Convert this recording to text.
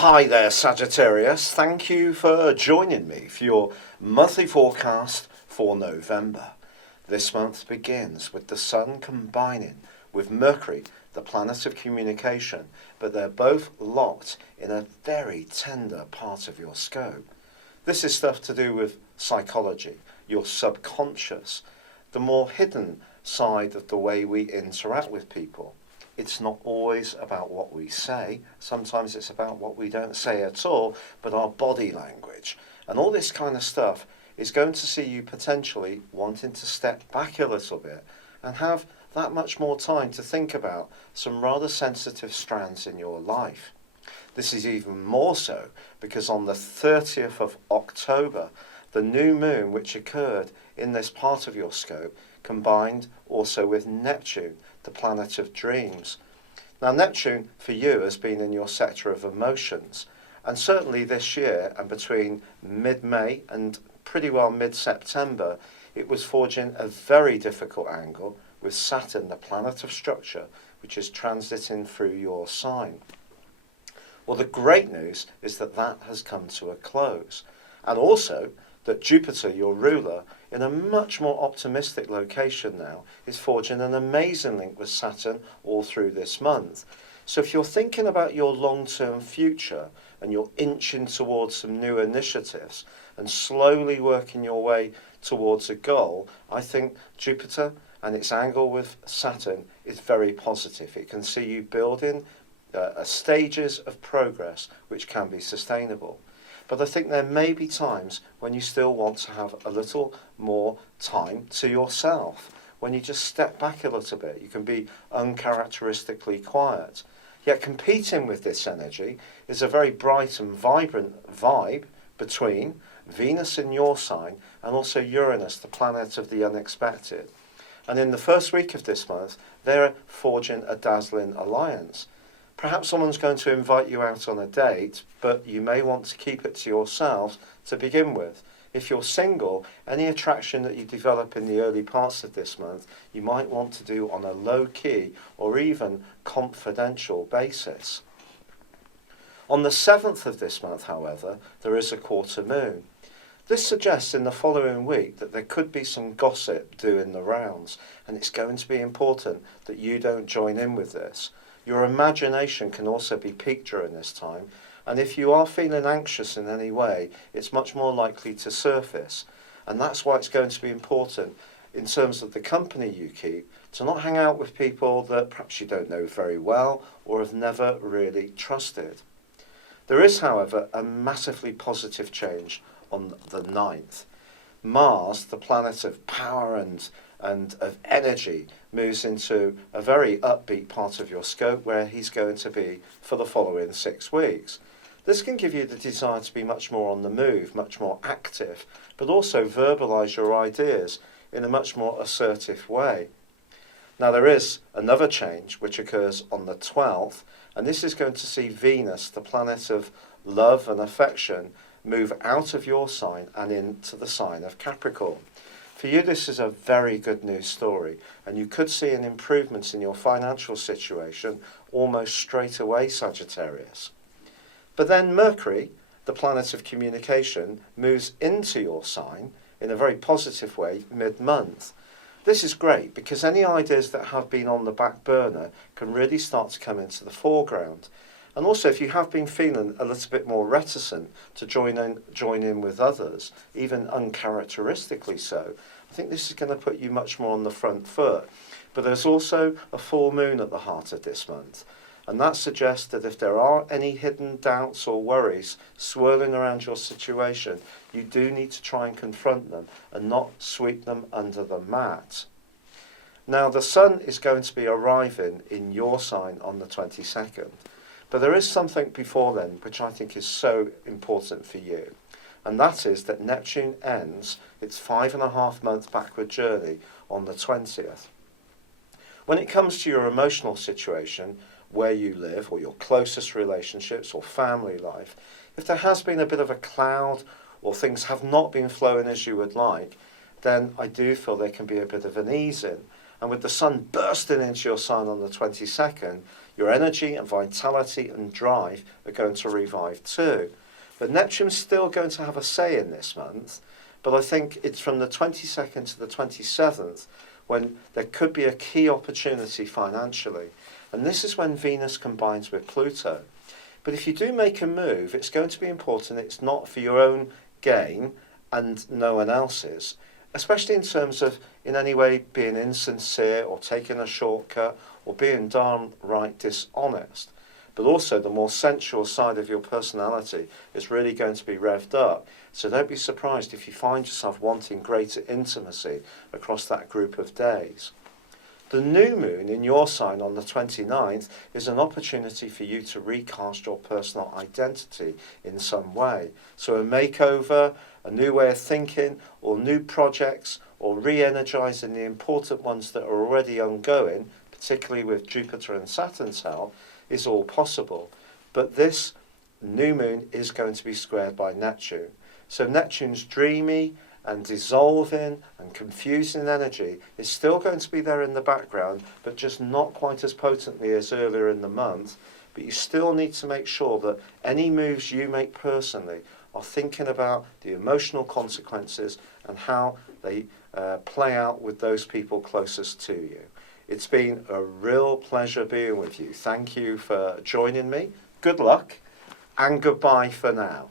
Hi there, Sagittarius. Thank you for joining me for your monthly forecast for November. This month begins with the Sun combining with Mercury, the planet of communication, but they're both locked in a very tender part of your scope. This is stuff to do with psychology, your subconscious, the more hidden side of the way we interact with people. It's not always about what we say. Sometimes it's about what we don't say at all, but our body language. And all this kind of stuff is going to see you potentially wanting to step back a little bit and have that much more time to think about some rather sensitive strands in your life. This is even more so because on the 30th of October, the new moon which occurred in this part of your scope combined also with Neptune, the planet of dreams. Now Neptune for you has been in your sector of emotions, and certainly this year and between mid-May and pretty well mid-September it was forging a very difficult angle with Saturn, the planet of structure, which is transiting through your sign. Well, the great news is that that has come to a close, and also that Jupiter, your ruler, in a much more optimistic location now, is forging an amazing link with Saturn all through this month. So if you're thinking about your long-term future and you're inching towards some new initiatives and slowly working your way towards a goal, I think Jupiter and its angle with Saturn is very positive. It can see you building stages of progress which can be sustainable. But I think there may be times when you still want to have a little more time to yourself, when you just step back a little bit. You can be uncharacteristically quiet. Yet competing with this energy is a very bright and vibrant vibe between Venus in your sign and also Uranus, the planet of the unexpected. And in the first week of this month, they're forging a dazzling alliance. Perhaps someone's going to invite you out on a date, but you may want to keep it to yourselves to begin with. If you're single, any attraction that you develop in the early parts of this month, you might want to do on a low-key or even confidential basis. On the 7th of this month, however, there is a quarter moon. This suggests in the following week that there could be some gossip doing the rounds, and it's going to be important that you don't join in with this. Your imagination can also be piqued during this time, and if you are feeling anxious in any way, it's much more likely to surface. And that's why it's going to be important in terms of the company you keep to not hang out with people that perhaps you don't know very well or have never really trusted. There is, however, a massively positive change on the 9th. Mars, the planet of power and of energy, moves into a very upbeat part of your scope where he's going to be for the following 6 weeks. This can give you the desire to be much more on the move, much more active, but also verbalise your ideas in a much more assertive way. Now there is another change which occurs on the 12th, and this is going to see Venus, the planet of love and affection, move out of your sign and into the sign of Capricorn. For you, this is a very good news story, and you could see an improvement in your financial situation almost straight away, Sagittarius. But then Mercury, the planet of communication, moves into your sign in a very positive way mid-month. This is great because any ideas that have been on the back burner can really start to come into the foreground. And also, if you have been feeling a little bit more reticent to join in with others, even uncharacteristically so, I think this is going to put you much more on the front foot. But there's also a full moon at the heart of this month. And that suggests that if there are any hidden doubts or worries swirling around your situation, you do need to try and confront them and not sweep them under the mat. Now, the Sun is going to be arriving in your sign on the 22nd. But there is something before then which I think is so important for you. And that is that Neptune ends its 5.5-month backward journey on the 20th. When it comes to your emotional situation, where you live, or your closest relationships, or family life, if there has been a bit of a cloud, or things have not been flowing as you would like, then I do feel there can be a bit of an ease in. And with the sun bursting into your sign on the 22nd, your energy and vitality and drive are going to revive too. But Neptune's still going to have a say in this month, but I think it's from the 22nd to the 27th when there could be a key opportunity financially. And this is when Venus combines with Pluto. But if you do make a move, it's going to be important it's not for your own gain and no one else's, especially in terms of in any way being insincere or taking a shortcut or being downright dishonest. But also the more sensual side of your personality is really going to be revved up. So don't be surprised if you find yourself wanting greater intimacy across that group of days. The new moon in your sign on the 29th is an opportunity for you to recast your personal identity in some way. So a makeover, a new way of thinking, or new projects, or re-energizing the important ones that are already ongoing, particularly with Jupiter and Saturn's help, is all possible. But this new moon is going to be squared by Neptune. So Neptune's dreamy and dissolving and confusing energy is still going to be there in the background, but just not quite as potently as earlier in the month. But you still need to make sure that any moves you make personally are thinking about the emotional consequences and how they play out with those people closest to you. It's been a real pleasure being with you. Thank you for joining me. Good luck and goodbye for now.